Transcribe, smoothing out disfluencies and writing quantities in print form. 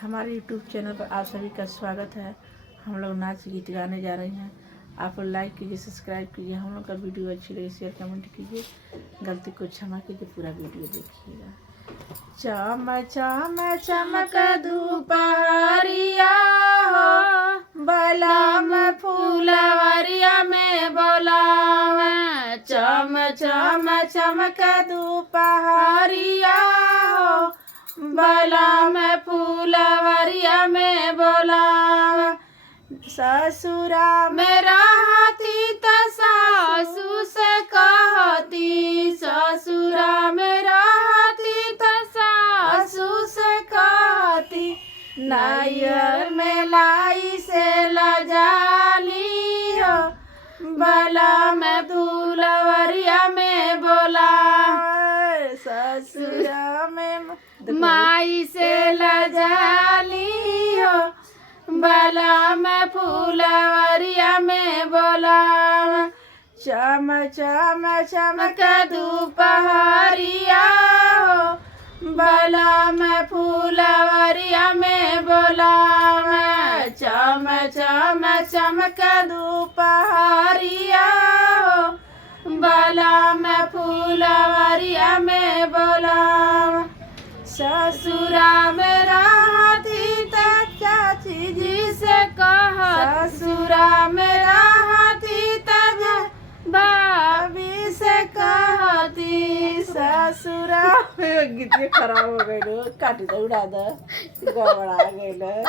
हमारे YouTube channel पर आप सभी का स्वागत है। हम लोग नाच गीत गाने जा रहे हैं। आप लोग लाइक कीजिए, सब्सक्राइब कीजिए। हम लोग का वीडियो अच्छी लगे शेयर कमेंट कीजिए, गलती को क्षमा कीजिए। पूरा वीडियो देखिएगा। चम चम चमक दुपहरिया हो, बलम फूलवरिया में बोलावे। चम चम चमक दुपहरिया हो, बलम फूलवरिया में बोलावा। ससुरा में रहती त सासू से कहती, ससुरा में रहती त सासू से कहती। नैयर में लाई से लजाली हो, बलम फूलवरिया में बोलावे। ससुरा में माई से लजाली हो, बलम फूलवरिया में बोलावा। चम चम चमक दुपहरिया हो, बलम फूलवरिया में बोलावा। चम चम चमक दुपहरिया हो, बलम फूलवरिया में बोलावा। ससुरा में रहती त चाची जी से कह, ससुरा में रहती त भाभी से कहती। ससुरा में गीत खराब हो गई, काटी तो उड़ा दे, गड़बड़ा गई।